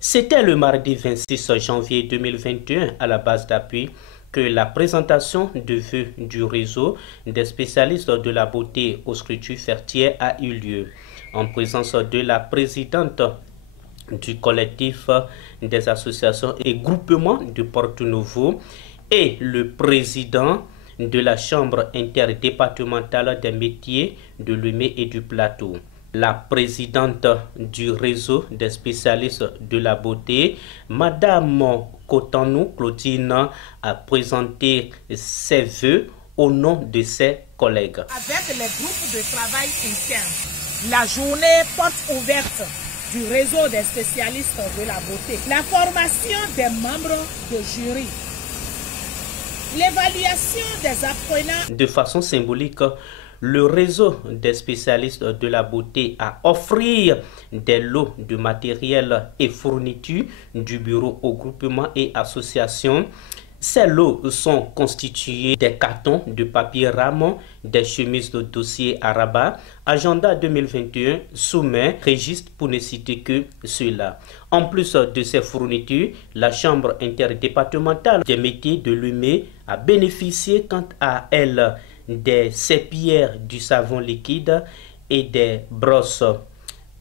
C'était le mardi 26 janvier 2021 à la base d'appui que la présentation de vœux du réseau des spécialistes de la beauté aux structures fertières a eu lieu en présence de la présidente du collectif des associations et groupements de Porto-Novo et le président de la chambre interdépartementale des métiers de Lomé et du Plateau. La présidente du réseau des spécialistes de la beauté, Madame Kotanou Claudine, a présenté ses vœux au nom de ses collègues. Avec les groupes de travail internes, la journée porte ouverte du réseau des spécialistes de la beauté, la formation des membres de jury, l'évaluation des apprenants. De façon symbolique, le réseau des spécialistes de la beauté a offert des lots de matériel et fournitures du bureau aux groupements et associations. Ces lots sont constitués des cartons de papier rame, des chemises de dossier à rabat, agenda 2021, sous-main, registre pour ne citer que ceux-là. En plus de ces fournitures, la chambre interdépartementale des métiers de Lomé a bénéficié quant à elle des serpillères, du savon liquide et des brosses.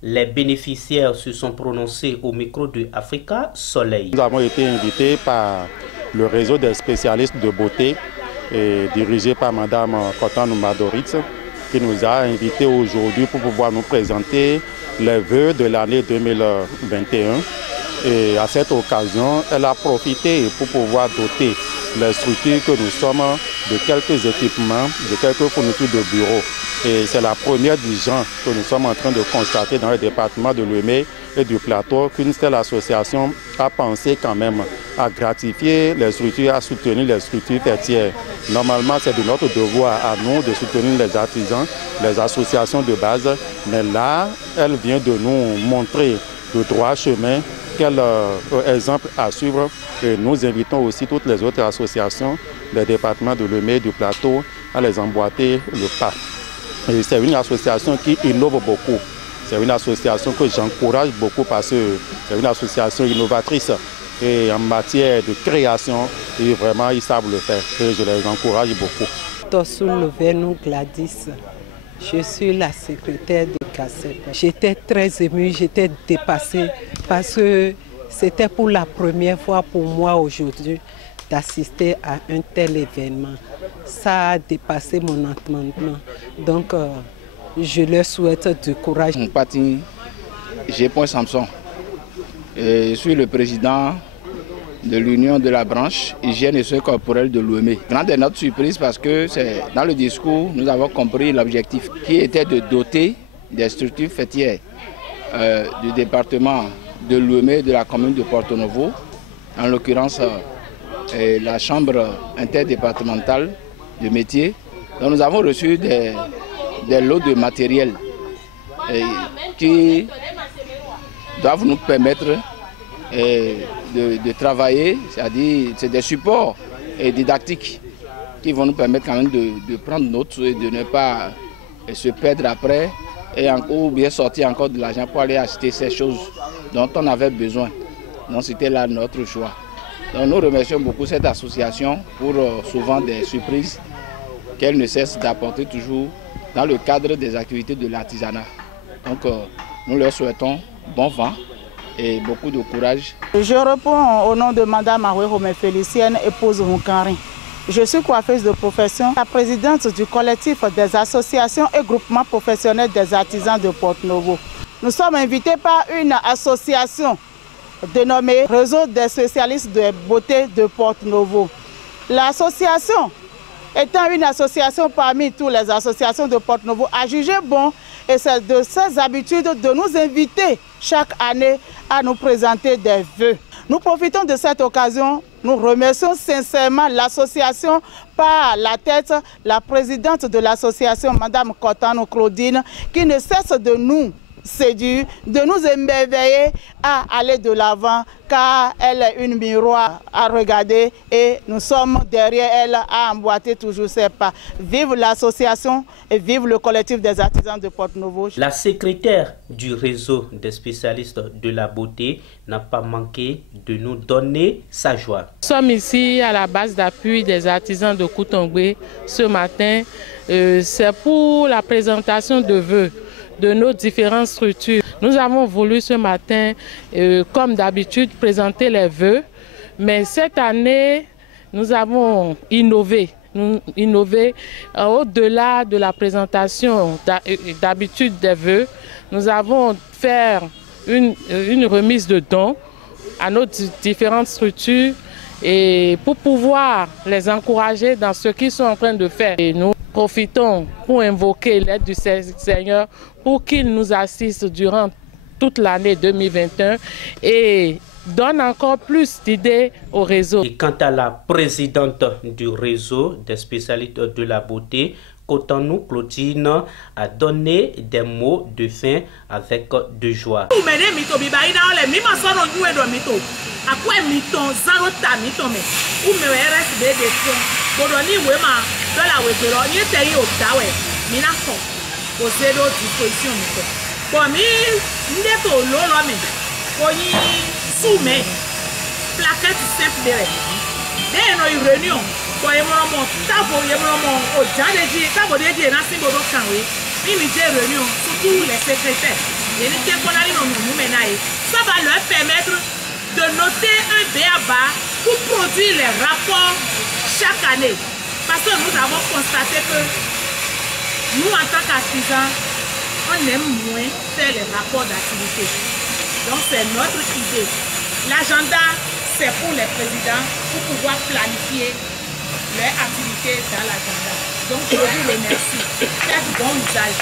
Les bénéficiaires se sont prononcés au micro de Africa Soleil. Nous avons été invités par le réseau des spécialistes de beauté dirigé par Mme Kotanou Madoritz qui nous a invités aujourd'hui pour pouvoir nous présenter les vœux de l'année 2021. Et à cette occasion, elle a profité pour pouvoir doter les structures que nous sommes de quelques équipements, de quelques fournitures de bureaux. Et c'est la première du genre que nous sommes en train de constater dans le département de Lomé et du Plateau qu'une telle association a pensé quand même à gratifier les structures, à soutenir les structures fertières. Normalement, c'est de notre devoir à nous de soutenir les artisans, les associations de base. Mais là, elle vient de nous montrer le droit chemin, quel exemple à suivre. Et nous invitons aussi toutes les autres associations des départements de Lomé et du Plateau à les emboîter le pas. C'est une association qui innove beaucoup. C'est une association que j'encourage beaucoup parce que c'est une association innovatrice et en matière de création, et vraiment ils savent le faire et je les encourage beaucoup. Tossoul Vernou Gladys, je suis la secrétaire de CACEP. J'étais très émue, j'étais dépassée parce que c'était pour la première fois pour moi aujourd'hui d'assister à un tel événement. Ça a dépassé mon entendement. Donc, je leur souhaite du courage. Mon parti, G. Samson. Je suis le président de l'union de la branche hygiène et soins corporels de Lomé. Grande est notre surprise parce que dans le discours, nous avons compris l'objectif qui était de doter des structures fêtières du département de Lomé, de la commune de Porto-Novo, en l'occurrence la chambre interdépartementale de métiers. Donc nous avons reçu des lots de matériel qui doivent nous permettre de travailler, c'est-à-dire c'est des supports didactiques qui vont nous permettre quand même de prendre note et de ne pas se perdre après ou bien sortir encore de l'argent pour aller acheter ces choses dont on avait besoin. Donc c'était là notre choix. Donc nous remercions beaucoup cette association pour souvent des surprises qu'elle ne cesse d'apporter toujours dans le cadre des activités de l'artisanat. Donc nous leur souhaitons bon vent et beaucoup de courage. Je réponds au nom de Mme Aoué Félicienne, épouse Moukari. Je suis coiffeuse de profession, la présidente du collectif des associations et groupements professionnels des artisans de Porto-Novo. Nous sommes invités par une association dénommée Réseau des spécialistes de beauté de Porto-Novo. L'association, étant une association parmi toutes les associations de Porto-Novo, a jugé bon, et c'est de ses habitudes de nous inviter chaque année à nous présenter des vœux. Nous profitons de cette occasion, nous remercions sincèrement l'association par la tête, la présidente de l'association, Mme Kotanou Claudine, qui ne cesse de nous séduire, de nous émerveiller à aller de l'avant, car elle est une miroir à regarder et nous sommes derrière elle à emboîter toujours ses pas. Vive l'association et vive le collectif des artisans de Porto-Novo. La secrétaire du réseau des spécialistes de la beauté n'a pas manqué de nous donner sa joie. Nous sommes ici à la base d'appui des artisans de Koutongbe ce matin. C'est pour la présentation de vœux de nos différentes structures. Nous avons voulu ce matin, comme d'habitude, présenter les vœux, mais cette année, nous avons innové. Au-delà de la présentation d'habitude des vœux, nous avons fait une remise de dons à nos différentes structures et pour pouvoir les encourager dans ce qu'ils sont en train de faire. Et nous profitons pour invoquer l'aide du Seigneur pour qu'il nous assiste durant toute l'année 2021 et donne encore plus d'idées au réseau. Et quant à la présidente du réseau des spécialistes de la beauté, Cotonou Clotilde a donné des mots de fin avec de joie. Plaquette simple de réunion. Pour les moments, tabo les moments, au jardin de tabo de dire nasi bodo kanwe. Imité réunion, surtout les secrétaires. Et les temps qu'on a eu nous menaille. Ça va leur permettre de noter un BABA pour produire les rapports chaque année. Parce que nous avons constaté que nous, en tant qu'artisans, on aime moins faire les rapports d'activité. Donc c'est notre idée. L'agenda, c'est pour les présidents pour pouvoir planifier leurs activités dans l'agenda. Donc je vous remercie. Faites bon usage.